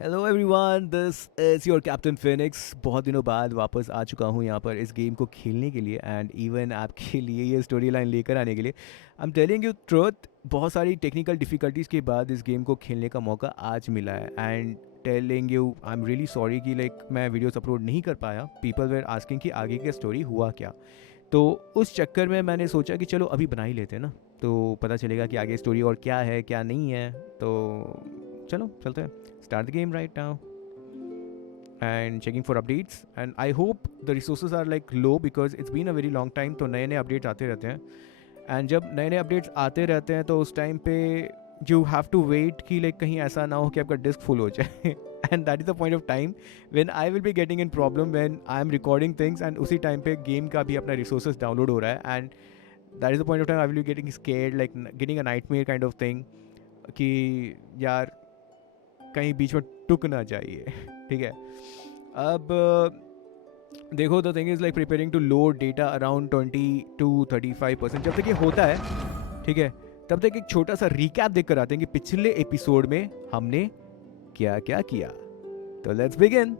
Hello everyone, this is your captain Phoenix. बहुत दिनों बाद वापस आ चुका हूँ यहाँ पर इस गेम को खेलने के लिए एंड इवन आपके लिए ये स्टोरी लाइन लेकर आने के लिए। I am telling you truth, बहुत सारी टेक्निकल डिफ़िकल्टीज़ के बाद इस गेम को खेलने का मौका आज मिला है and telling you I am really sorry कि लाइक मैं वीडियोस अपलोड नहीं कर पाया। पीपल वेर आस्किंग कि आगे की स्टोरी हुआ क्या। तो उस चक्कर में मैंने सोचा कि चलो अभी बना ही लेते हैं ना, तो पता चलेगा कि आगे स्टोरी और क्या है क्या नहीं है। तो चलो चलते हैं, start the game right now and checking for updates and I hope the resources are like low because it's been a very long time। तो नए नए अपडेट्स आते रहते हैं एंड जब नए नए अपडेट्स आते रहते हैं तो उस टाइम पे यू हैव टू वेट कि लाइक कहीं ऐसा ना हो कि आपका डिस्क फुल हो जाए and that is the point of time when I will be getting in problem when I am recording things and उसी टाइम पे गेम का भी अपना रिसोर्सेज डाउनलोड हो रहा है and that is the point of time I will be getting scared, like getting a nightmare kind of thing कि यार कहीं बीच में टुक ना चाहिए। ठीक है, अब देखो the thing is like preparing to load data around 20 to 35%। जब तक ये होता है, ठीक है, तब तक एक छोटा सा रिकैप देख कर आते हैं कि पिछले एपिसोड में हमने क्या क्या किया। तो लेट्स बिगिन।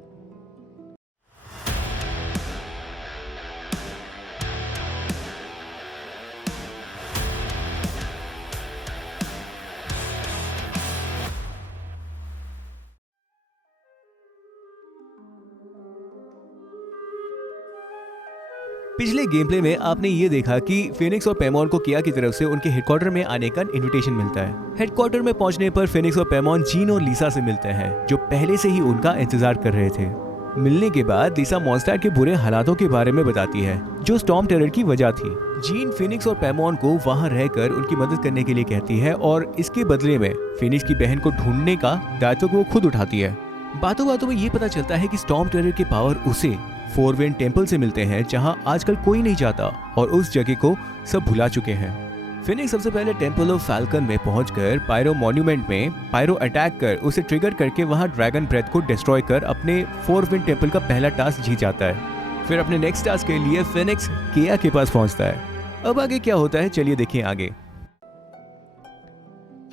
पिछले गेम प्ले में आपने ये देखा कि फिनिक्स और पेमॉन को किया की तरफ से उनके हेडक्वार्टर में आने का इनविटेशन मिलता है। हेडक्वार्टर में पहुंचने पर फिनिक्स और पेमॉन जीन और लीसा से मिलते हैं जो पहले से ही उनका इंतजार कर रहे थे। मिलने के बाद लीसा मॉन्स्टर के बुरे हालातों के बारे में बताती है जो स्टॉर्म टेरर की वजह थी। जीन फिनिक्स और पेमॉन को वहां रहकर उनकी मदद करने के लिए कहती है और इसके बदले में फिनिक्स की बहन को ढूंढने का दायित्व वो खुद उठाती है। बातों बातों में ये पता चलता है कि स्टॉर्म टेरर के पावर उसे फोरविंड टेम्पल से मिलते हैं जहां आजकल कोई नहीं जाता और उस जगह को सब भुला चुके हैं। फिनिक्स सबसे पहले टेम्पल ऑफ फाल्कन में पहुंचकर पायरो मॉन्यूमेंट में पायरो अटैक कर उसे ट्रिगर करके वहां ड्रैगन ब्रेथ को डिस्ट्रॉय कर अपने फोरविंड टेम्पल का पहला टास्क जीत जाता है। फिर अपने नेक्स्ट टास्क के लिए फिनिक्स किया के पास पहुंचता है। अब आगे क्या होता है चलिए देखिए आगे।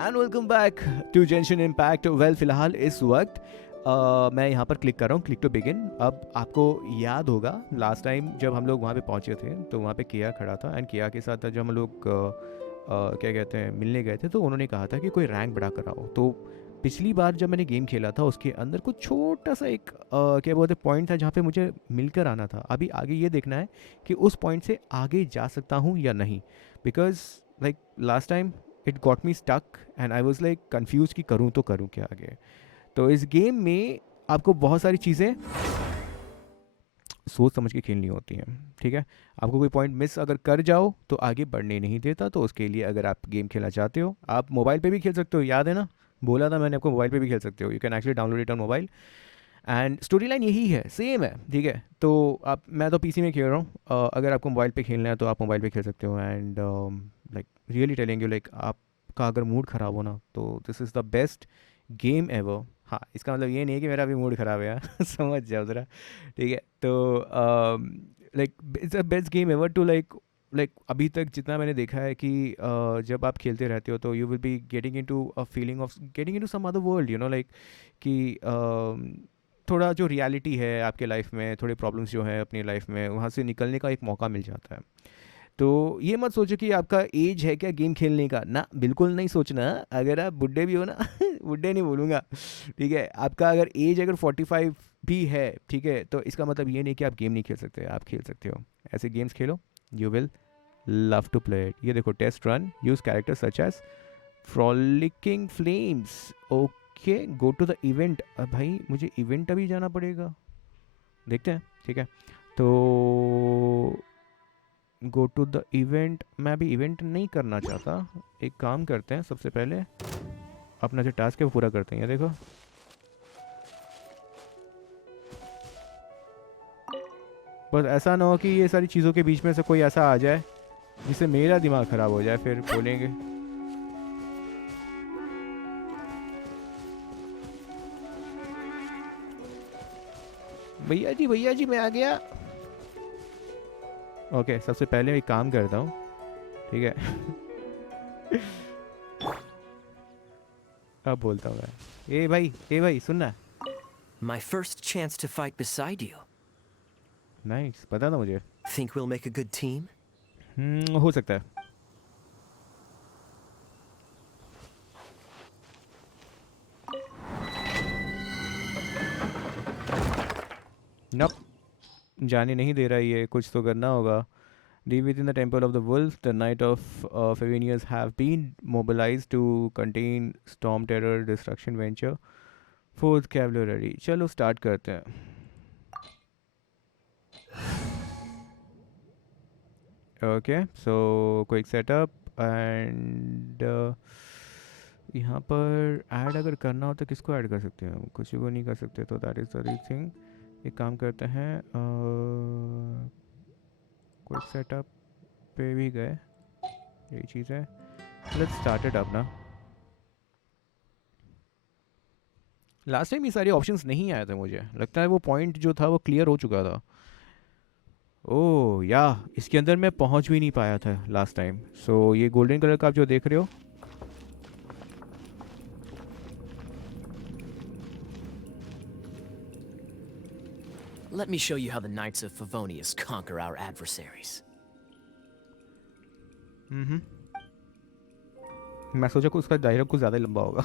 And welcome back to Genshin Impact. Well फिलहाल इस वक्त मैं यहाँ पर क्लिक कर रहा हूँ, क्लिक टू बिगिन। अब आपको याद होगा लास्ट टाइम जब हम लोग वहाँ पे पहुँचे थे तो वहाँ पे किया खड़ा था एंड किया के साथ जब हम लोग क्या कहते हैं मिलने गए थे तो उन्होंने कहा था कि कोई रैंक बढ़ा कर आओ। तो पिछली बार जब मैंने गेम खेला था उसके अंदर कुछ छोटा सा एक क्या बोलते पॉइंट था जहाँ पे मुझे मिलकर आना था। अभी आगे ये देखना है कि उस पॉइंट से आगे जा सकता हूँ या नहीं, because like last time it got me stuck and I was like confuse कि करूँ तो करूँ क्या आगे। तो इस गेम में आपको बहुत सारी चीज़ें सोच समझ के खेलनी होती हैं। ठीक है, आपको कोई पॉइंट मिस अगर कर जाओ तो आगे बढ़ने नहीं देता। तो उसके लिए अगर आप गेम खेलना चाहते हो आप मोबाइल पे भी खेल सकते हो, याद है ना, बोला था मैंने आपको मोबाइल पे भी खेल सकते हो। You can actually download it on mobile and story line यही है, सेम है। ठीक है, तो आप मैं तो पीसी में खेल रहा हूँ। अगर आपको मोबाइल पे खेलना है तो आप मोबाइल पे खेल सकते हो and like really telling you, like आपका अगर मूड ख़राब हो ना तो this is the best game ever. हाँ, इसका मतलब ये नहीं है कि मेरा भी मूड ख़राब है यार समझ जाओ ज़रा। ठीक है, तो like it's the best game ever to like अभी तक जितना मैंने देखा है कि जब आप खेलते रहते हो तो you will be getting into a feeling of getting into some other world, you know, like कि थोड़ा जो रियलिटी है आपके लाइफ में, थोड़े प्रॉब्लम्स जो है अपनी लाइफ में, वहाँ से निकलने का एक मौका मिल जाता है। तो ये मत सोचो कि आपका एज है क्या गेम खेलने का, ना बिल्कुल नहीं सोचना। अगर आप बुढ़े भी हो ना बुढ़े नहीं बोलूँगा, ठीक है, आपका अगर एज अगर 45 भी है, ठीक है, तो इसका मतलब ये नहीं कि आप गेम नहीं खेल सकते, आप खेल सकते हो। ऐसे गेम्स खेलो, you will love to play it. ये देखो, test run use character such as frolicking flames. Okay, go to the event. अब भाई मुझे इवेंट अभी जाना पड़ेगा, देखते हैं। ठीक है, तो गो टू द इवेंट। मैं अभी इवेंट नहीं करना चाहता। एक काम करते हैं, सबसे पहले अपना जो टास्क है वो पूरा करते हैं। ये देखो, बस ऐसा ना हो कि ये सारी चीज़ों के बीच में से कोई ऐसा आ जाए जिससे मेरा दिमाग ख़राब हो जाए, फिर बोलेंगे। भैया जी मैं आ गया। ओके, सबसे पहले एक काम करता हूँ, ठीक है अब बोलता हूँ मैं, ए भाई सुनना। My first chance to fight beside you. Nice, पता था मुझे। Think we'll make a good team? हो सकता है। नप, जाने नहीं दे रहा ये, कुछ तो करना होगा। Deep within the temple of the wolf, the Knight of Favenius have been mobilized to contain Storm Terror Destruction Venture. Fourth Cavalry, चलो स्टार्ट करते हैं। Okay, so quick setup and यहाँ पर ऐड अगर करना हो तो किसको ऐड कर सकते हैं? कुछ को नहीं कर सकते, तो दैट इज़ द थिंग। एक काम करते हैं, क्विक सेटअप पे भी गए, यही चीज़ है। लेट्स स्टार्ट इट अप ना। लास्ट टाइम ये सारे ऑप्शंस नहीं आए थे, मुझे लगता है वो पॉइंट जो था वो क्लियर हो चुका था। ओह या, इसके अंदर मैं पहुंच भी नहीं पाया था लास्ट टाइम। सो ये गोल्डन कलर का आप जो देख रहे हो, Let me show you how the Knights of Favonius conquer our adversaries. मैं सोचा कि उसका डायलॉग कुछ ज़्यादा लंबा होगा।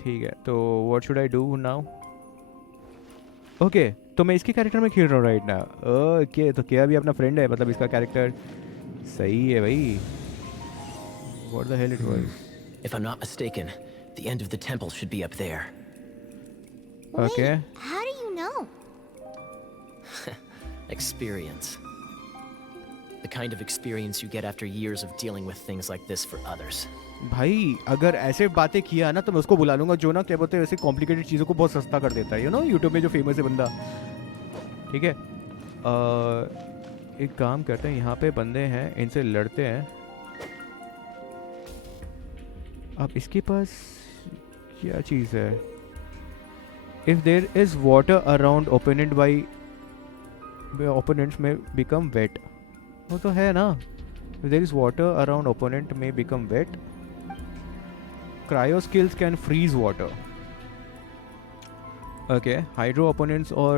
ठीक है, तो what should I do now? Okay, तो मैं इसके कैरेक्टर में खेल रहा हूँ राइट ना। ओके, तो क्या भी अपना फ्रेंड है, मतलब इसका कैरेक्टर सही है भाई। What the hell it was? If I'm not mistaken, the end of the temple should be up there. Okay. Wait, how do you know? Experience. The kind of experience you get after years of dealing with things like this for others. भाई अगर ऐसे बातें किया ना तो मैं उसको बुला लूंगा जो ना क्या बोलते हैं, ऐसे कॉम्प्लिकेटेड चीज़ों को बहुत सस्ता कर देता है, यू नो, यूट्यूब में जो फेमस है बंदा। ठीक है, एक काम करते हैं, यहाँ पे बंदे हैं, इनसे लड़ते हैं। अब इसके पास क्या चीज़ है? If there is water around opponent by opponents may become wet. वो तो है ना, if there is water around opponent may become wet. Cryo skills can freeze water. Okay, hydro opponents or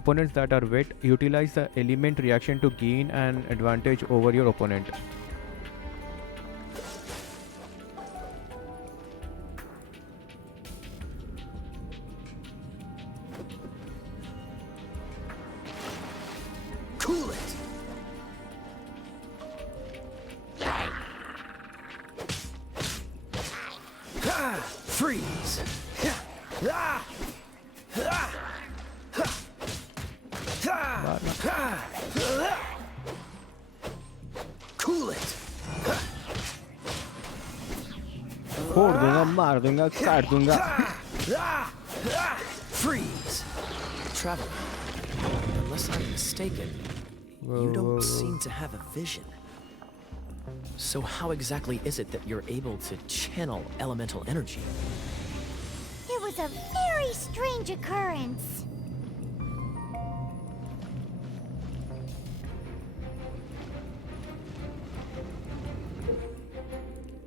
opponents that are wet utilize the element reaction to gain an advantage over your opponent. Cool it! Freeze! Cool it! फोड़ दूंगा, मार दूंगा, काट दूंगा। Freeze! Traveler, unless I'm mistaken, you don't seem to have a vision. So how exactly is it that you're able to channel elemental energy? It was a very strange occurrence.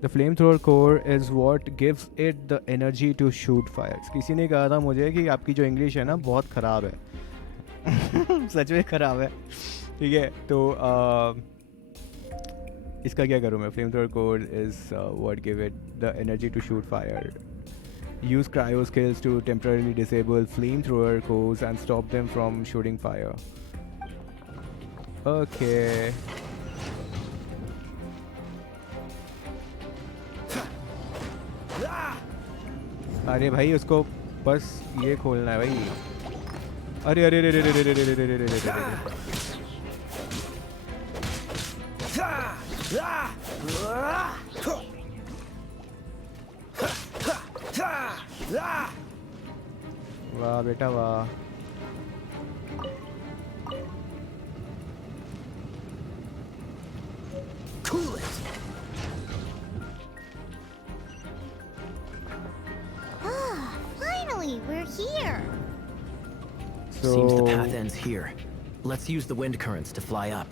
The flamethrower core is what gives it the energy to shoot fires. किसी ने कहा था मुझे कि आपकी जो English है ना बहुत ख़राब है। सच में ख़राब है। ठीक है, तो इसका क्या करूँ मैं? Flamethrower core is what give it the energy to shoot fire. Use cryo skills to temporarily disable flamethrower cores and stop them from shooting fire. Okay. अरे भाई उसको बस ये खोलना है भाई। अरे अरे अरे अरे अरे अरे अरे अरे अरे अरे वाह बेटा वाह। Cool it! Ah, finally, we're here. Seems the path ends here. Let's use the wind currents to fly up.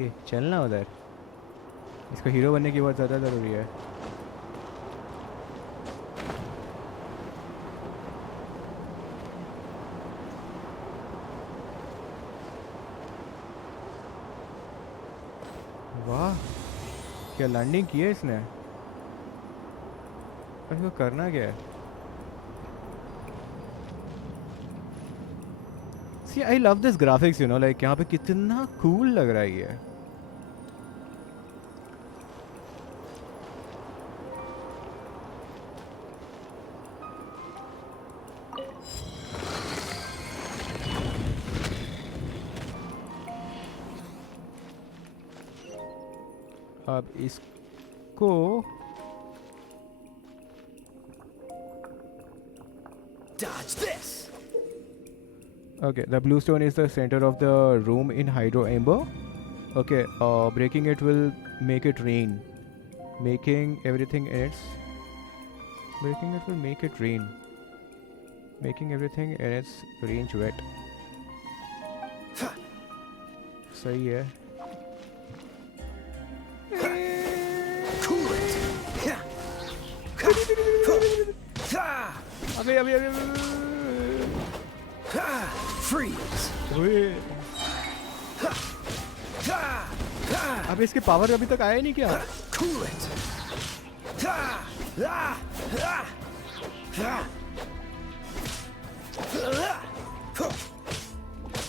ये चलना उधर, इसको हीरो बनने की बहुत ज़्यादा ज़रूरी है। वाह, क्या लैंडिंग की है इसने। इसको करना क्या है? See, I love this graphics, you know, like यहाँ पे कितना cool लग रहा है ये। अब इसको Dodge this! okay, the blue stone is the center of the room in Hydro Amber. Okay, breaking it will make it rain. Making everything in its breaking it will make it rain. Making everything in its range wet. सही है। Cool it! अबे अबे अबे Freeze! ओए, अबे इसके power अभी तक आया ही नहीं क्या? Cool it!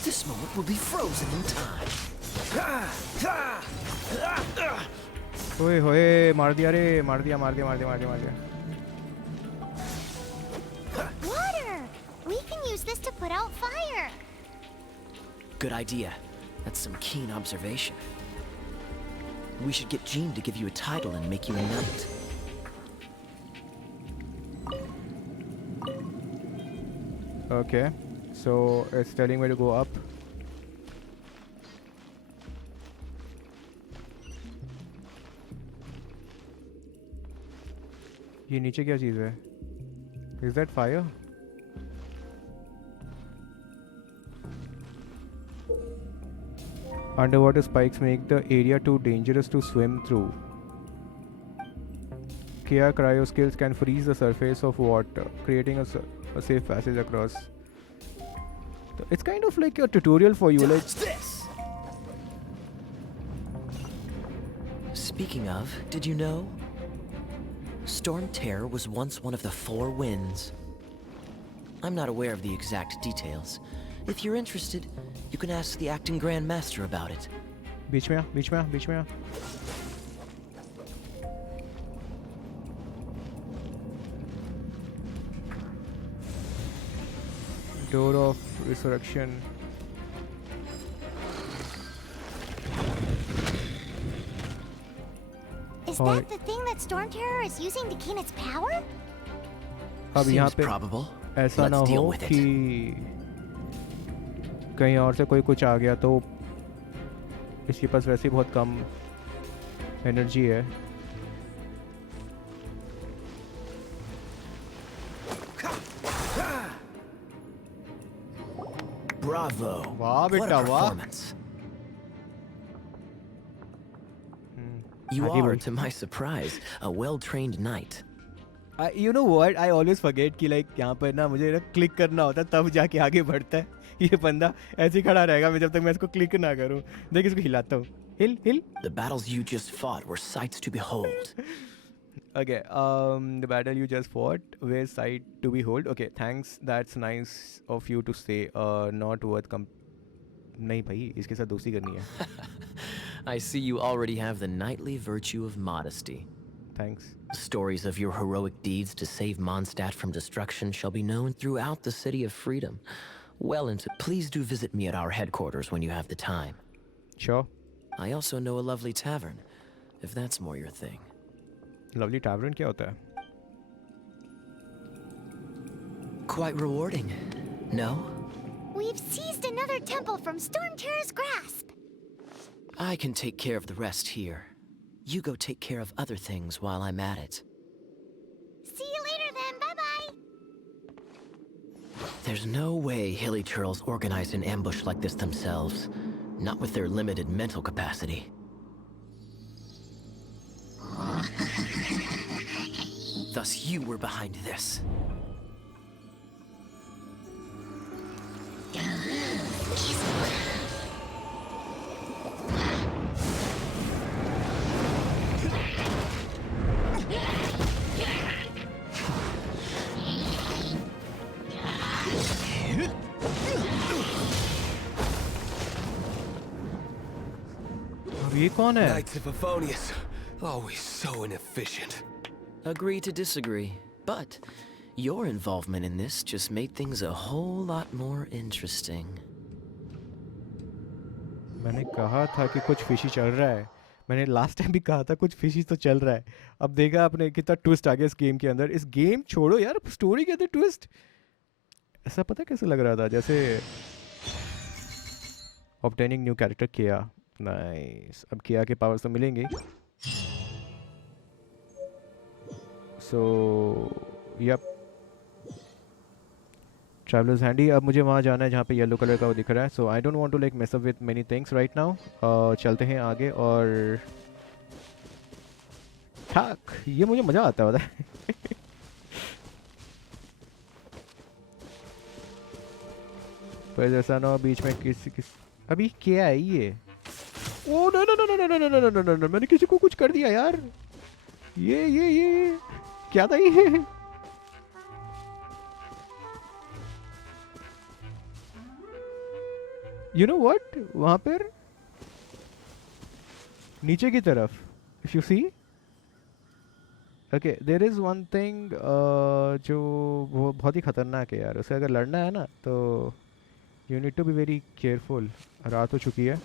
This moment will be frozen in time. ओए होए, मार दिया रे, मार दिया मार दिया मार दिया मार दिया मार दिया। Water! We can use this to put out fire. Good idea. That's some keen observation. We should get Jean to give you a title and make you a knight. Okay, so it's telling me to go up. ये नीचे क्या चीज़ है? Is that fire? Underwater spikes make the area too dangerous to swim through. Kia cryo skills can freeze the surface of water, creating a safe passage across. It's kind of like a tutorial for you, like. Dodge this! Speaking of, did you know? Storm Terror was once one of the 4 winds. I'm not aware of the exact details. If you're interested, you can ask the acting Grand Master about it. बीच में आ, बीच में आ, बीच में आ। Door of Resurrection. Is that the thing that Storm Terror is using to gain its power? अब यहाँ Seems पे probable. ऐसा ना Let's deal हो with it. कि कहीं और से कोई कुछ आ गया तो इसके पास वैसे ही बहुत कम एनर्जी है। Bravo! वाह What a बेटा वाह। performance! You आगे are, बोल। to my surprise, a well-trained knight. You know what? I always forget कि like यहाँ पर ना मुझे ना क्लिक करना होता है तब जाके आगे बढ़ता है। ये बंदा ऐसे ही खड़ा रहेगा मैं जब तक मैं इसको क्लिक ना करूँ। देख इसको हिलाता हूँ। हिल हिल। The battles you just fought were sights to behold. Okay. The battle you just fought were sight to behold. Okay. Thanks. That's nice of you to say. Not worth नहीं भाई इसके साथ दोस्ती करनी है। I see you already have the knightly virtue of modesty. Thanks. Stories of your heroic deeds to save Mondstadt from destruction shall be known throughout the City of Freedom. Well into. Please do visit me at our headquarters when you have the time. Sure. I also know a lovely tavern, if that's more your thing. Lovely tavern क्या होता है? Quite rewarding, no? We've seized another temple from Storm Terror's grasp. I can take care of the rest here. You go take care of other things while I'm at it. See you later then. Bye-bye. There's no way Hilly Turtles organized an ambush like this themselves. Not with their limited mental capacity. Thus you were behind this. ये कौन है? Knights of Favonius, always so inefficient. Agree to disagree, but your involvement in this just made things a whole lot more interesting. मैंने कहा था कि कुछ fishy चल रहा है। मैंने लास्ट टाइम भी कहा था कुछ फिशी तो चल रहा है। अब देखा आपने कितना ट्विस्ट आ गया इस गेम के अंदर। इस गेम छोड़ो यार, स्टोरी के अंदर ट्विस्ट ऐसा पता कैसे लग रहा था जैसे ऑब्टेनिंग न्यू कैरेक्टर किया। नाइस, अब किया के पावर्स तो मिलेंगे। So yup, travellers handy. अब मुझे वहाँ जाना है जहाँ पे येलो कलर का वो दिख रहा है। So I don't want to like mess up with many things right now. चलते हैं आगे। और ठाक, ये मुझे मज़ा आता है पता है। पर जैसा ना बीच में किसी अभी क्या है ये? Oh no no no no no no no no no no no, मैंने किसी को कुछ कर दिया यार। ये क्या था ये? यू नो व्हाट, वहां पर नीचे की तरफ if you see, okay there is one thing जो वो बहुत ही खतरनाक है यार। उसे अगर लड़ना है ना तो you need to be very careful. रात हो चुकी है,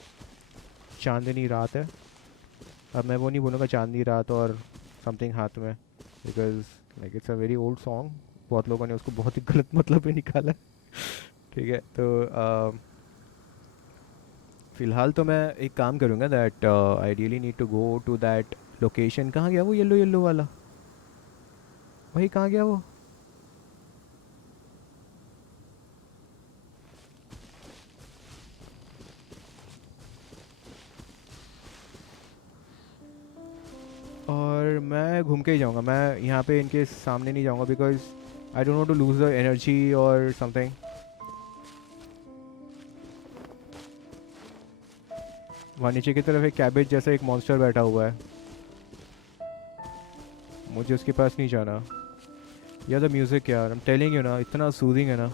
चांदनी रात है। अब मैं वो नहीं बोलूँगा चांदनी रात और समथिंग हाथ में, because like it's a very old song. बहुत लोगों ने उसको बहुत ही गलत मतलब में निकाला। ठीक है, तो फ़िलहाल तो मैं एक काम करूँगा that I really need to go to that location. कहाँ गया वो येलो येलो वाला? वही कहाँ गया वो? और मैं घूम के ही जाऊँगा। मैं यहाँ पे इनके सामने नहीं जाऊँगा because I don't want to lose the energy और समथिंग। वहाँ नीचे की तरफ एक कैबेज जैसा एक मॉन्स्टर बैठा हुआ है, मुझे उसके पास नहीं जाना। या द म्यूज़िक यार, आई एम टेलिंग यू ना, इतना सूदिंग है ना।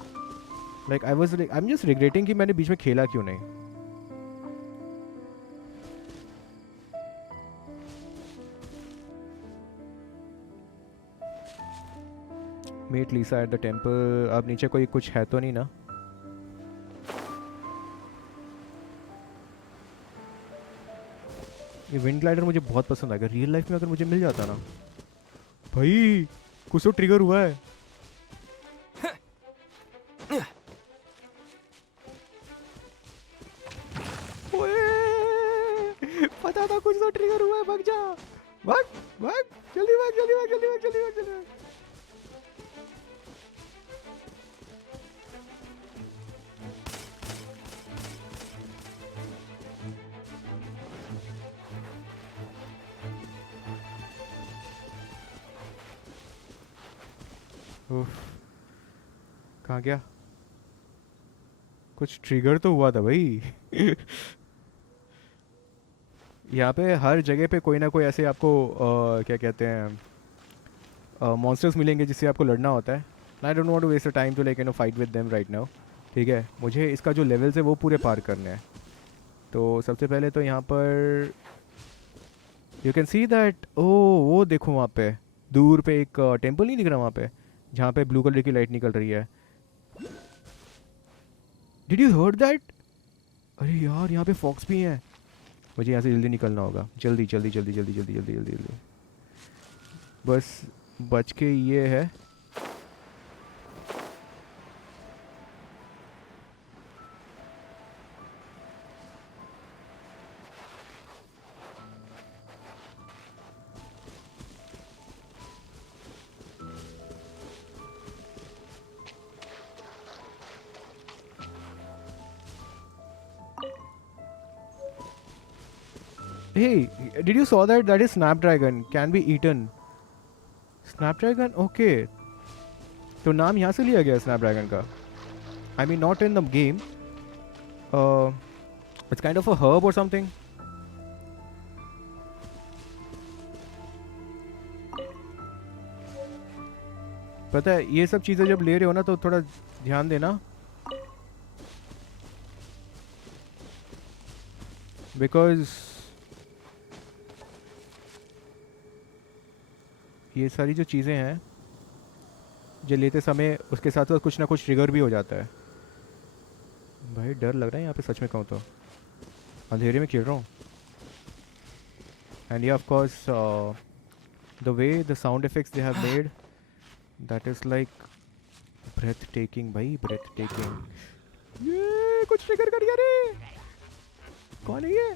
Like I am just regretting कि मैंने बीच में खेला क्यों नहीं। Meet Lisa at the temple. अब नीचे कोई कुछ है तो नहीं ना? ये विंड ग्लाइडर मुझे बहुत पसंद आएगा। रियल लाइफ में अगर मुझे मिल जाता ना भाई, कुछ तो ट्रिगर हुआ है। ओए, पता था कुछ तो ट्रिगर हुआ है। भाग जा, भाग भाग, जल्दी भाग जल्दी भाग जल्दी भाग जल्दी भाग जल्दी भाग। कहाँ गया? कुछ ट्रिगर तो हुआ था भाई। यहाँ पे हर जगह पे कोई ना कोई ऐसे आपको क्या कहते हैं मॉन्स्टर्स मिलेंगे जिससे आपको लड़ना होता है। I don't want to waste a time to like you know fight with them right now. ठीक है, मुझे इसका जो लेवल्स है वो पूरे पार करने हैं। तो सबसे पहले तो यहाँ पर यू कैन सी दैट, ओ वो देखो वहाँ पे दूर पे एक टेम्पल नहीं दिख रहा वहाँ पे, जहाँ पे ब्लू कलर की लाइट निकल रही है। Did you heard that? अरे यार यहाँ पे फॉक्स भी हैं। मुझे यहाँ से जल्दी निकलना होगा, जल्दी जल्दी जल्दी जल्दी जल्दी जल्दी जल्दी जल्दी। बस बच के ये है। Hey, did you saw that? That is Snapdragon. Can be eaten. Snapdragon? Okay. तो नाम यहाँ से लिया गया Snapdragon का. I mean, not in the game. It's kind of a herb or something. पता है ये सब चीज़ें जब ले रहे हो ना तो थोड़ा ध्यान देना, बिकॉज ये सारी जो चीज़ें हैं जो लेते समय उसके साथ साथ कुछ ना कुछ ट्रिगर भी हो जाता है। भाई डर लग रहा है यहाँ पे, सच में कहूँ तो अंधेरे में खेल रहा हूँ। एंड ये of course the way the sound effects they have made, that is like breath taking भाई, ब्रेथ टेकिंग। ये कुछ ट्रिगर कर दिया रे। कौन है ये?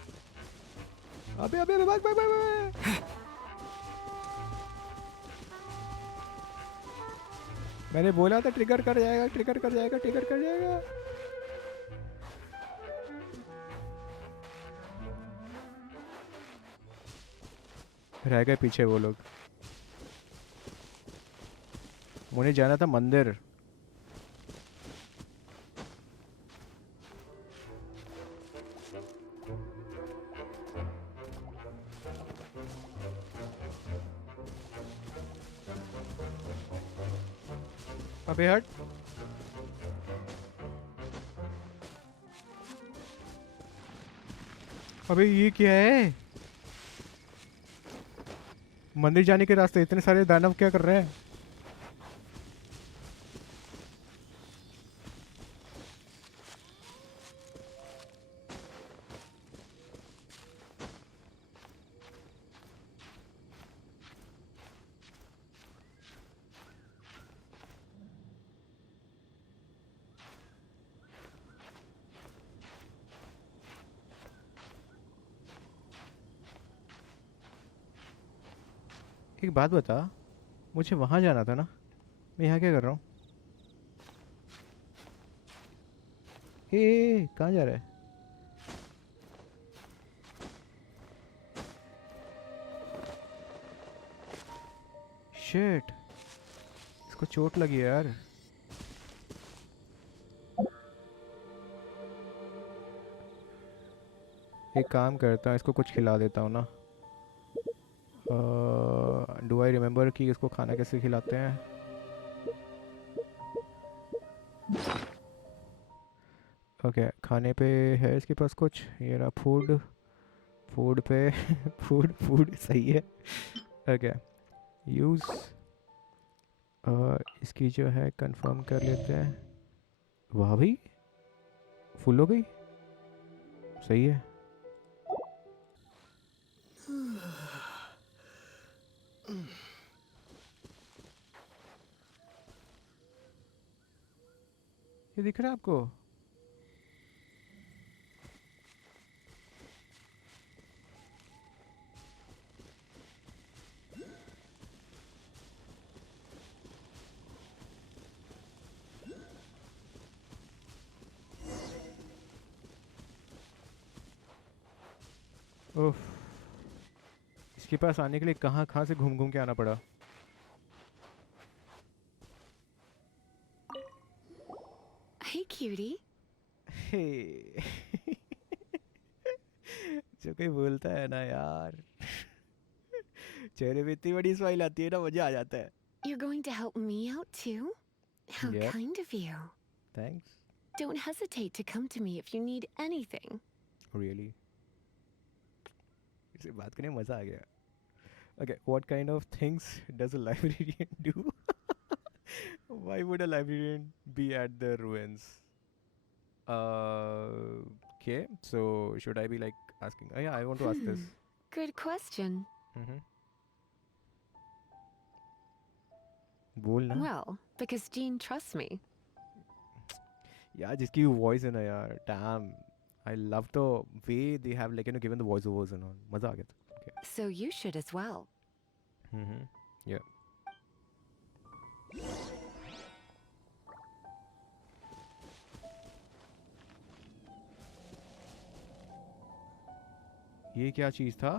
अबे अबे अबे भाग भाग भाग भाग। मैंने बोला था ट्रिगर कर जाएगा, ट्रिगर कर जाएगा, ट्रिगर कर जाएगा। रह गए पीछे वो लोग। मुझे जाना था मंदिर। अबे हट। अबे ये क्या है? मंदिर जाने के रास्ते इतने सारे दानव क्या कर रहे हैं? एक बात बता, मुझे वहां जाना था ना, मैं यहाँ क्या कर रहा हूँ? कहाँ जा रहा है? शिट, इसको चोट लगी है यार। एक काम करता हूँ, इसको कुछ खिला देता हूँ ना। डू आई रिमेम्बर कि इसको खाना कैसे खिलाते हैं? ओके, खाने पे है इसके पास कुछ? ये रहा फूड। फूड पे फूड फूड सही है। Okay, use. इसकी जो है कंफर्म कर लेते हैं। वाह भाई, फुल हो गई, सही है। ये दिख रहा है आपको? ओफ, इसके पास आने के लिए कहाँ कहाँ से घूम घूम के आना पड़ा। Hey, cutie. हे जो कोई बोलता है ना यार, चेहरे पे इतनी बड़ी स्माइल आती है ना, मजा आ जाता है। You're going to help me out too? How Yep. kind of you. Thanks. Don't hesitate to come to me if you need anything. Really, इससे बात करने में मजा आ गया। Okay, what kind of things does a librarian do? Why would a librarian be at the ruins? Okay, so should I be like asking? Oh yeah, I want to ask this. Good question. Mm-hmm. बोल ना Well, because Jean trusts me. यार, जिसकी voice है ना यार, damn, I love the way they have like given the voice overs and all. मजा आ गया था। Okay. So you should as well. Mm-hmm. Yeah. ये क्या चीज था?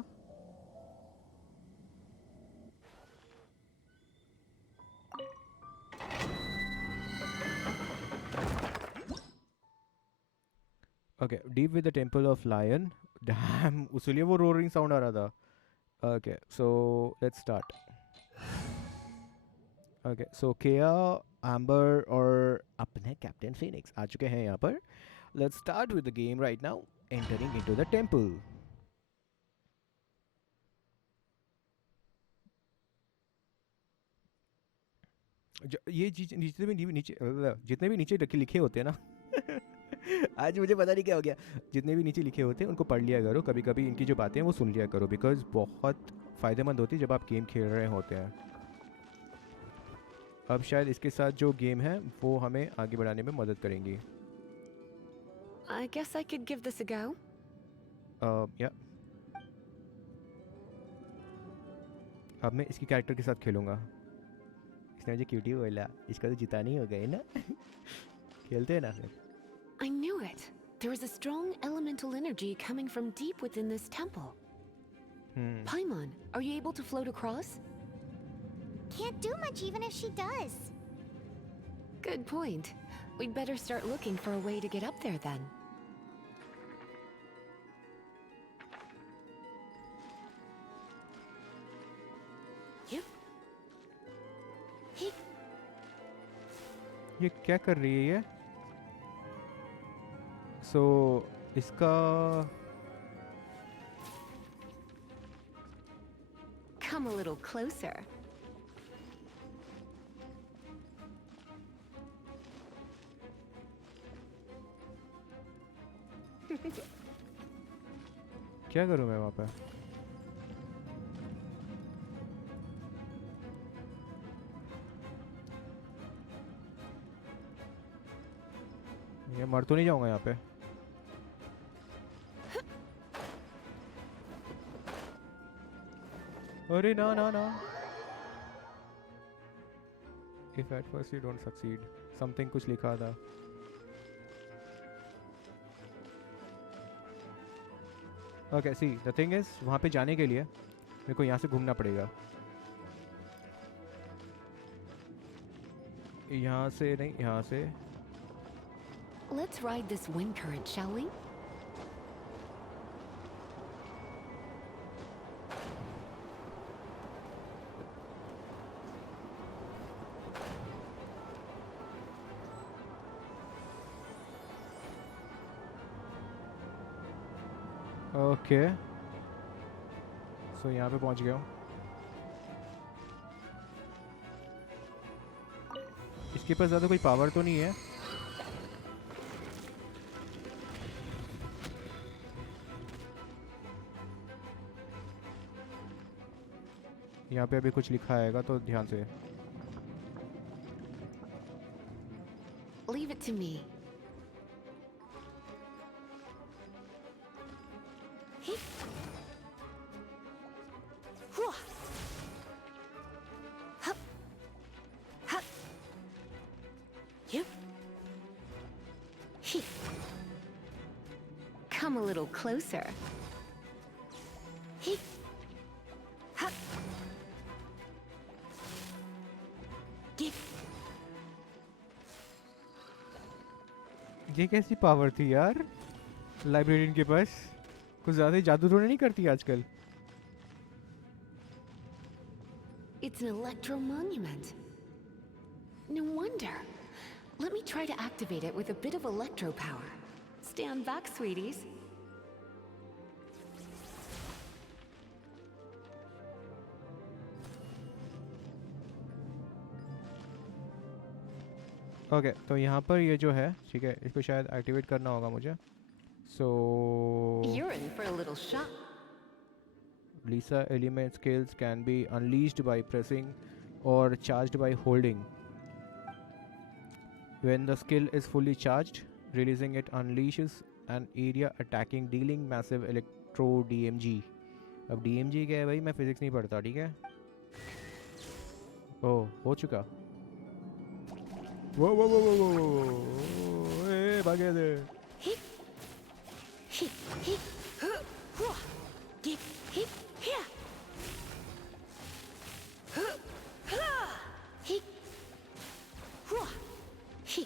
Okay, deep with the temple of lion. Damn, उसलिए वो roaring sound आ रहा था। Okay, so let's start. Okay, so Kea, Amber और अपने कैप्टन फिनिक्स आ चुके हैं यहाँ पर। Let's start with the game right now. Entering into the temple. ये चीज जितने भी नीचे लिखे होते हैं ना आज मुझे पता नहीं क्या हो गया, जितने भी नीचे लिखे होते हैं उनको पढ़ लिया करो, कभी कभी इनकी जो बातें हैं वो सुन लिया करो, बिकॉज बहुत फ़ायदेमंद होती है जब आप गेम खेल रहे होते हैं। अब शायद इसके साथ जो गेम है वो हमें आगे बढ़ाने में मदद करेंगी। I guess I could give this a go. या अब मैं इसकी कैरेक्टर के साथ खेलूँगा। इसने मुझे क्यूटी बोला, इसका तो जिता नहीं होगा है ना खेलते हैं ना फिर। I knew it. There is a strong elemental energy coming from deep within this temple. Paimon, are you able to float across? Can't do much even if she does. Good point. We'd better start looking for a way to get up there then. Yep. Hey, ये क्या कर रही है ये? सो इसका come a little closer. क्या करूँ मैं वहाँ पे? ये मर तो नहीं जाऊँगा यहाँ पे? अरे ना ना ना। If at first you don't succeed, something कुछ लिखा था। Okay see the thing is, वहाँ पे जाने के लिए मेरे को यहाँ से घूमना पड़ेगा, यहाँ से नहीं, यहाँ से। Let's ride this wind current, shall we? Okay so यहाँ पे पहुँच गया हूँ। इसके पास ज़्यादा कोई पावर तो नहीं है। यहाँ पे अभी कुछ लिखा आएगा तो ध्यान से। Leave it to me. Hey. Whew. Hup. Hup. Yep. He. Come a little closer. Hey. Hup. Get. ये कैसी पावर थी यार लाइब्रेरियन के पास? कुछ ज़्यादा ही जादू तो नहीं करती आजकल। It's an electro monument. No wonder. Let me try to activate it with a bit of electro power. Stand back, sweeties. Okay तो यहाँ पर ये जो है, ठीक है, इसको शायद एक्टिवेट करना होगा मुझे। सो You're in for a little shock. Lisa element skills can be unleashed by pressing or charged by holding. When the skill is fully charged, releasing it unleashes an area attacking dealing massive electro DMG. अब DMG क्या है भाई? मैं physics नहीं पढ़ता, ठीक है? ओह हो चुका। वो ए भागे दे। Hey. Hey. Hey. Whew. Get. Hey. Here. Hey. Whew. Hey.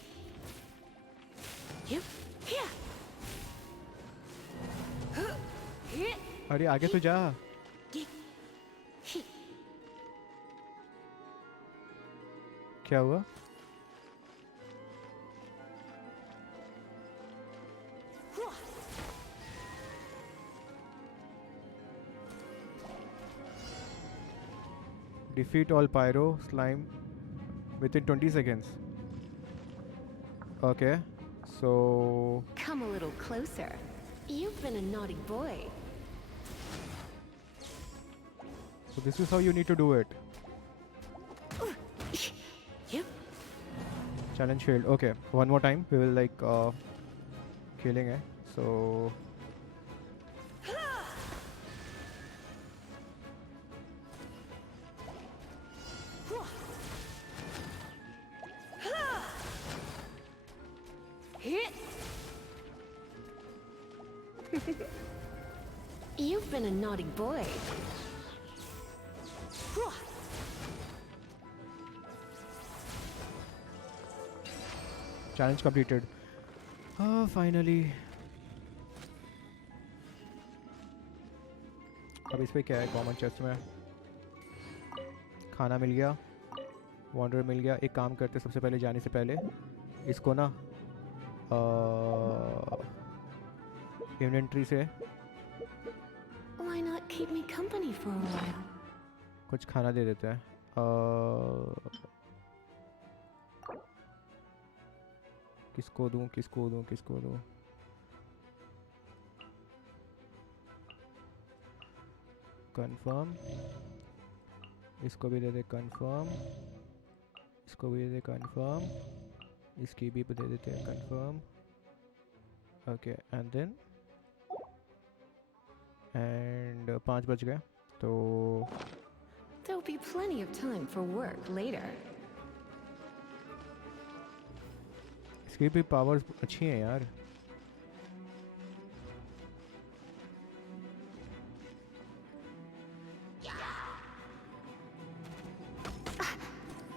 Yep. Here. अरे आगे तो जा। Get. Hey. क्या हुआ? Whew. Defeat all pyro slime Within 20 seconds. Okay. So Come a little closer. You've been a naughty boy. this is how you need to do it. Yep. Challenge failed. Okay. One more time. We will like killing it. So Hit. You've been a naughty boy. challenge completed. Finally. अब इस पे क्या है common chest में? खाना मिल गया, wander मिल गया. एक काम करते सबसे पहले जाने से पहले इसको ना इन्वेंट्री से Why not keep me company for a while? कुछ खाना दे देते हैं. किसको दूं किसको दूं किसको दूं? कंफर्म. इसको भी दे दे कंफर्म. इसको भी दे दे कंफर्म. इसकी भी दे देते हैं confirm. Okay and then and 5 बज गए तो There'll be plenty of time for work later. इसकी भी पावर्स अच्छी हैं यार.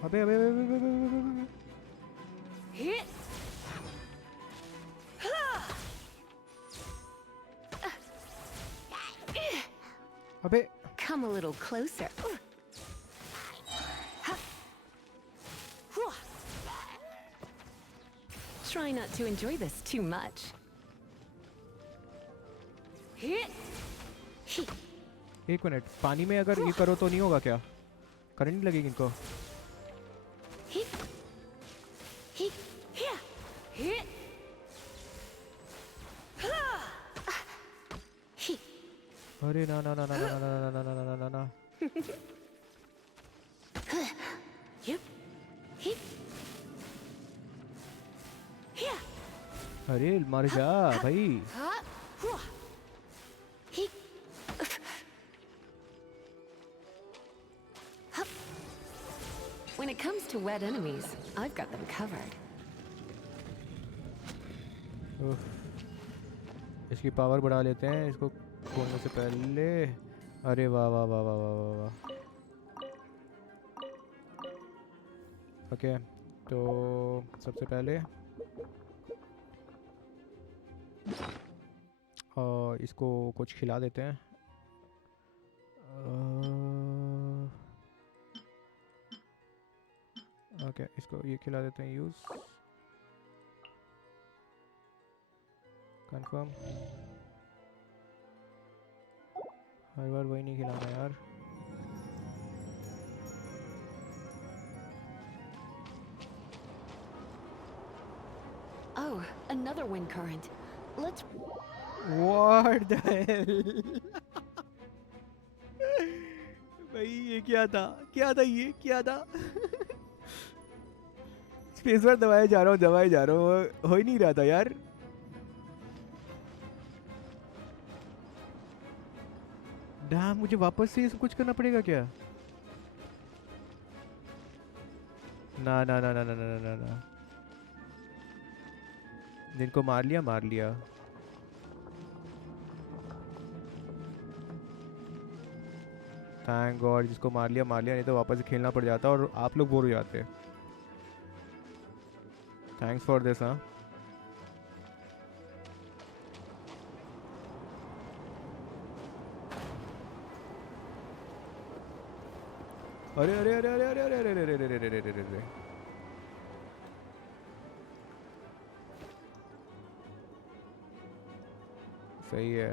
अबे अबे अबे अबे अबे अबे अबे अबे. Hit. अबे Come a little closer. Try not to enjoy this too much. Hit. एक मिनट. पानी में अगर ये करो तो नहीं होगा क्या? करंट नहीं लगेगी इनको? Hit. Hit. Yeah. Hit. Hit. अरे ना ना ना ना ना ना ना ना ना ना ना ना. Yep. Hit. Yeah. अरे मर जा भाई. Hit. When it comes to wet enemies, I've got them covered. उफ. इसकी पावर बढ़ा लेते हैं इसको खोलने से पहले. अरे वाह वाह वाह वाह वाह वाह वाह. ओके तो सबसे पहले इसको कुछ खिला देते हैं. ओके इसको ये खिला देते हैं. Use confirm. हर बार वही नहीं खिलाना यार. Oh, another wind current. Let's. What the hell? भाई ये क्या था? क्या था ये? क्या था? स्पेस बार दबाया जा रहा हूँ हो ही नहीं रहा था यार. डैम मुझे वापस से ये सब कुछ करना पड़ेगा क्या? ना ना ना ना ना ना ना ना. जिनको मार लिया. थैंक गॉड जिसको मार लिया नहीं तो वापस से खेलना पड़ जाता और आप लोग बोर हो जाते. Thanks for this. हाँ अरे अरे अरे अरे अरे अरे अरे अरे अरे अरे अरे अरे. सही है.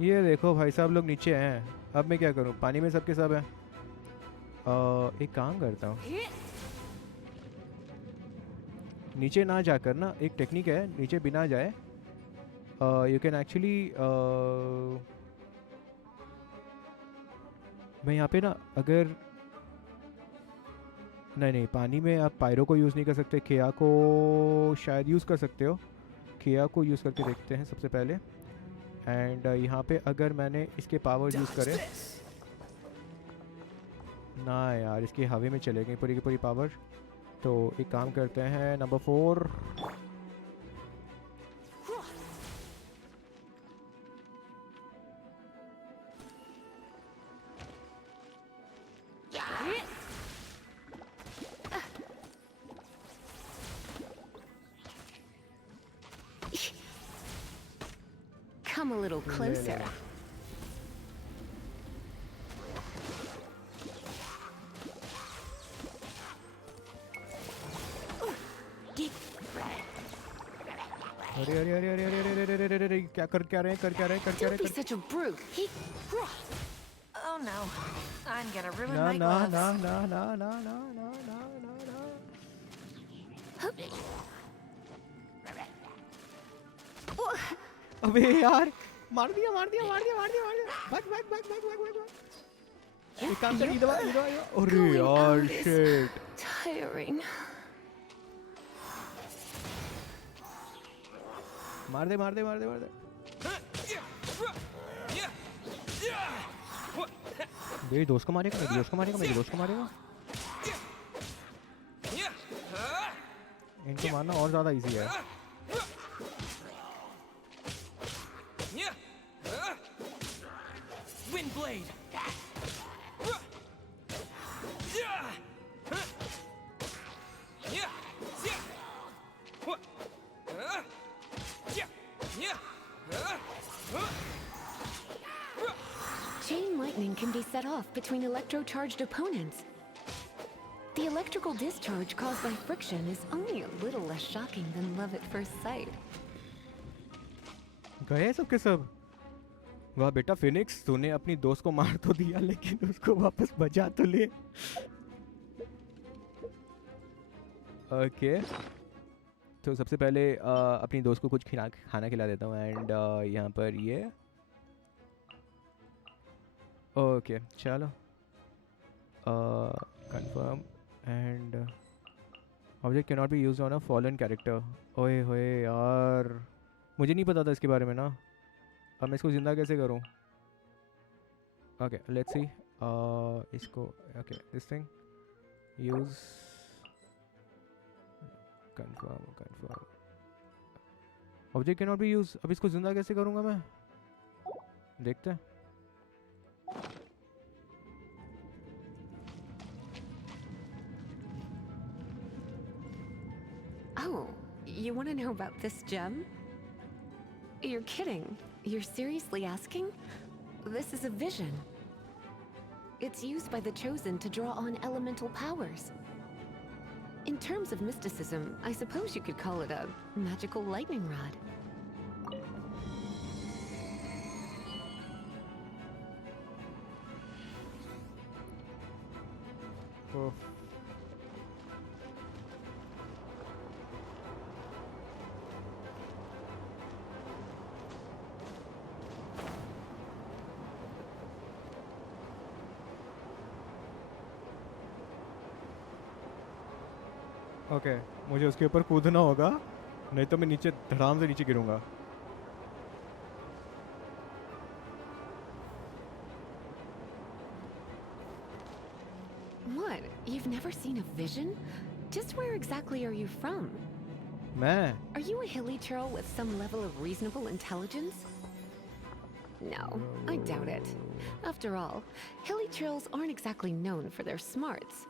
ये देखो भाई साहब लोग नीचे हैं, अब मैं क्या करूं, पानी में सबके सब हैं। एक काम करता हूँ, नीचे ना जाकर ना एक टेक्निक है, नीचे बिना जाए यू कैन एक्चुअली, मैं यहाँ पे ना अगर, नहीं पानी में आप पायरो को यूज़ नहीं कर सकते, किया को शायद यूज़ कर सकते हो, किया को यूज़ करके देखते हैं सबसे पहले। एंड यहाँ पे अगर मैंने इसके पावर यूज़ करे ना यार, इसकी हवा में चले गई पूरी की पूरी पावर, तो एक काम करते हैं, number 4 Come a little closer. अरे अरे अरे अरे अरे अरे अरे अरे अरे क्या कर क्या रहे हैं, कर क्या रहे हैं, कर क्या Don't रहे be हैं, such a brute. Oh no, I'm gonna ruin ना my ना gloves. ना ना ना ना ना ना ना ना ना। अबे यार, मार दिया मार दिया मार दिया मार दिया मार दिया, भाग भाग भाग भाग भाग भाग भाग। एक काम कर, इधर इधर, अरे Going यार out is शिट, tiring. मार दे मार दे मार दे मार दे। मेरे दोस्त को मारेगा, मेरे दोस्त को मारेगा, मेरे दोस्त को मारेगा। इनको मारना और ज़्यादा इजी है। Windblade. Chain lightning can be set off between electro-charged opponents. The electrical discharge caused by friction is only a little less shocking than love at first sight. गए सबके सब। वाह बेटा फिनिक्स, तूने अपनी दोस्त को मार तो दिया लेकिन उसको वापस बचा तो ले। ओके, तो सबसे पहले अपनी दोस्त को कुछ खाना खिला देता हूँ। एंड यहाँ पर ये ओके चलो confirm. And object can not be used on a fallen character. ओए होए यार, मुझे नहीं पता था इसके बारे में ना। अब मैं इसको ज़िंदा कैसे करूँ? ओके लेट्स सी, इसको okay this thing use confirm confirm. Object can not be use. अब इसको ज़िंदा कैसे करूँगा मैं, देखते हैं। Oh, you want to know about this gem? You're kidding. You're seriously asking? This is a vision. It's used by the Chosen to draw on elemental powers. In terms of mysticism, I suppose you could call it a magical lightning rod. Oh, okay मुझे उसके ऊपर कूदना होगा, नहीं तो मैं नीचे धड़ाम से नीचे गिरूंगा। What? You've never seen a vision? Just where exactly are you from? मैं Are you a hilly churl with some level of reasonable intelligence? No, I doubt it. After all, hilly churls aren't exactly known for their smarts.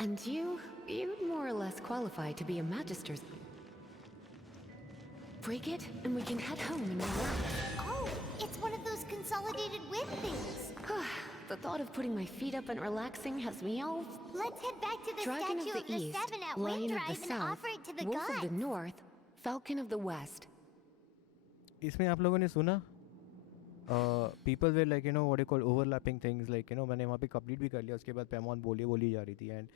And you'd more or less qualify to be a magister's. Break it, and we can head home and relax. Oh, it's one of those consolidated whip things. The thought of putting my feet up and relaxing has me all... Let's head back to the Dragon statue of the East, Seven at Lion Wind of Drive the and South, offer it to the Wolf of the gods. North, Falcon of the West. इसमें आप लोगों ने सुना people way like what you call overlapping things, like मैंने वहाँ पे complete भी कर लिया, उसके बाद पैमॉन बोली जा रही थी and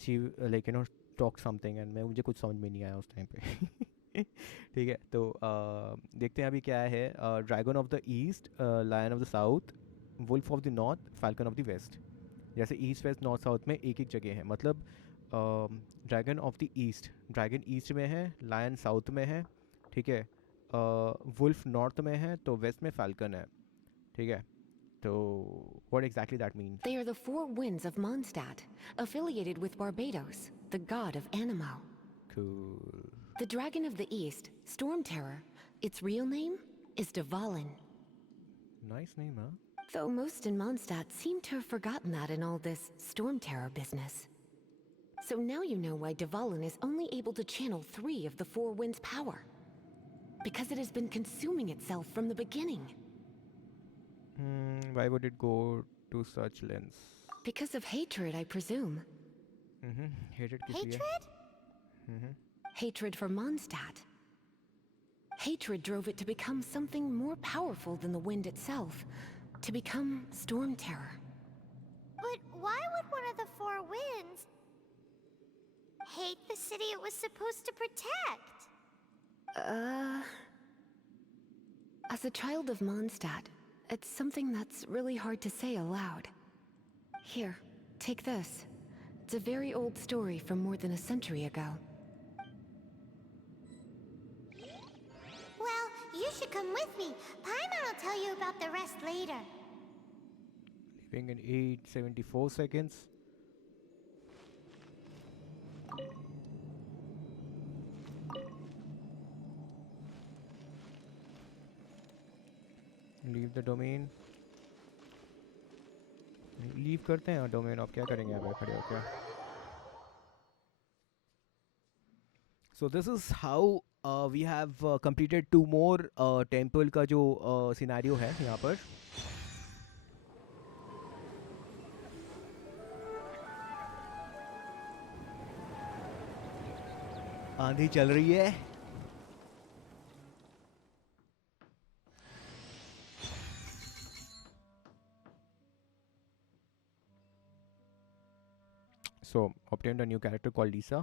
she like talk something and मैं मुझे कुछ समझ में नहीं आया उस टाइम पे। ठीक है, तो देखते हैं अभी क्या है। Dragon of the east, lion of the south, wolf of the north, falcon of the west. जैसे ईस्ट वेस्ट नॉर्थ साउथ में एक एक जगह है, मतलब dragon of the east, dragon east में है, लायन साउथ में है, ठीक है, वुल्फ नॉर्थ में है, तो वेस्ट में फैल्कन है, ठीक है। तो what exactly that means? They are the four winds of Mondstadt, affiliated with Barbados, the god of Anemo. Cool, The dragon of the east, Storm Terror, its real name is Dvalin. Nice name. हाँ, Though most in Mondstadt seem to have forgotten that in all this Storm Terror business. So now you know why Dvalin is only able to channel 3 of the four winds' power. Because it has been consuming itself from the beginning. why would it go to such lengths? Because of hatred, I presume. Hated किस लिए? Hatred? Hatred for Mondstadt. Hatred drove it to become something more powerful than the wind itself. To become Storm Terror. But why would one of the four winds hate the city it was supposed to protect? As a child of Mondstadt, it's something that's really hard to say aloud. Here, take this. It's a very old story from more than a century ago. Well, you should come with me. Paimon will tell you about the rest later. Leaving in 874 seconds. Leave the domain. Leave करते हैं domain, अब क्या करेंगे यहाँ पे खड़े होकर। So this is how we have completed 2 more temple का जो सिनेरियो है यहाँ पर। आंधी चल रही है। So, obtained a new character called Lisa.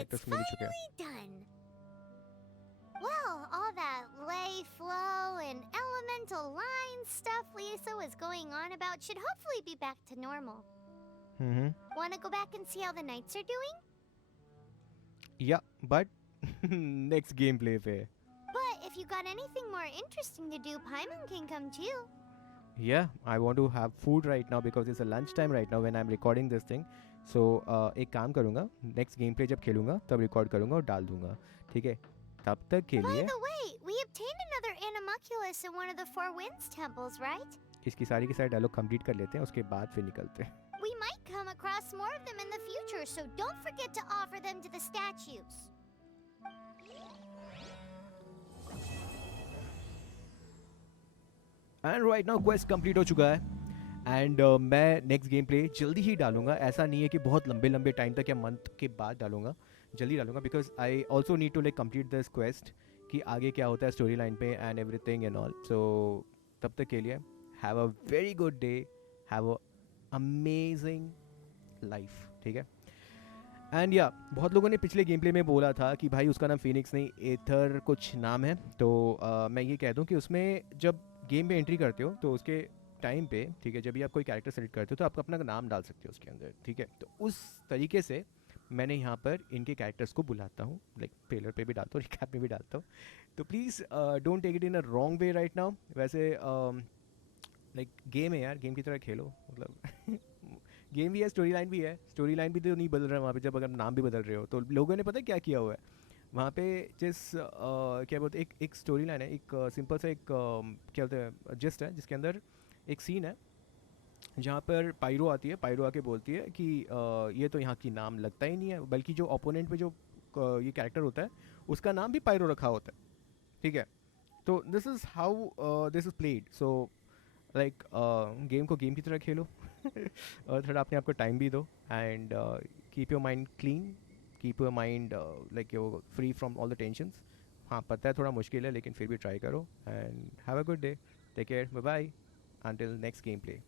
It's मिल चुके हैं। finally done. Well, all that lay, flow, and elemental line stuff Lisa was going on about should hopefully be back to normal. Want to go back and see how the knights are doing? Yeah, but next gameplay पे। But if you got anything more interesting to do, Paimon can come too. Yeah, I want to have food right now because it's a lunch time right now when I'm recording this thing. So एक काम करूँगा, next gameplay जब खेलूँगा तब record करूँगा और डाल दूँगा, ठीक है? तब तक के By लिए the way, we obtained another Animalculus in one of the Four Winds temples, right? इसकी सारी की सारी डायलॉग कंप्लीट कर लेते हैं, उसके बाद फिर निकलते हैं। We might come across more of them in the future, so don't forget to offer them to the statues. And right now quest complete हो चुका है एंड मैं नेक्स्ट गेम प्ले जल्दी ही डालूंगा। ऐसा नहीं है कि बहुत लंबे लंबे टाइम तक या मंथ के बाद डालूंगा, जल्दी डालूंगा because I also need to like complete this quest कि आगे क्या होता है स्टोरी लाइन पे and everything and all. So तब तक के लिए have a very good day, have a amazing life, ठीक है? एंड या बहुत लोगों ने पिछले गेम प्ले में बोला था कि भाई उसका नाम फिनिक्स नहीं एथर कुछ नाम है, तो मैं ये कह दूं कि उसमें जब गेम में एंट्री करते हो तो उसके टाइम पे, ठीक है, जब भी आप कोई कैरेक्टर सेलेक्ट करते हो तो आप अपना नाम डाल सकते हो उसके अंदर, ठीक है? तो उस तरीके से मैंने यहाँ पर इनके कैरेक्टर्स को बुलाता हूँ, लाइक ट्रेलर पे भी डालता हूँ, रिकैप में भी डालता हूँ। तो please don't take it in a wrong way right now. वैसे लाइक गेम है यार, गेम की तरह खेलो, मतलब गेम भी है, स्टोरी लाइन भी है, स्टोरी लाइन भी तो नहीं बदल रहा है वहाँ पे जब अगर नाम भी बदल रहे हो। तो लोगों ने पता है क्या किया हुआ है वहाँ पे, जिस क्या बोलते हैं, एक स्टोरी लाइन है, एक सिंपल सा एक क्या बोलते हैं जिस्ट है, जिसके अंदर एक सीन है जहाँ पर पायरो आती है, पायरो आके बोलती है कि ये तो यहाँ की नाम लगता ही नहीं है, बल्कि जो ओपोनेंट पे जो ये कैरेक्टर होता है उसका नाम भी पायरो रखा होता है, ठीक है? तो this is how this is played. So like game को गेम की तरह खेलो और थोड़ा अपने आप को टाइम भी दो and keep your mind clean, keep your mind like your free from all the tensions हाँ पता है थोड़ा मुश्किल है लेकिन फिर भी ट्राई करो and have a good day, take care, bye bye, until next game play.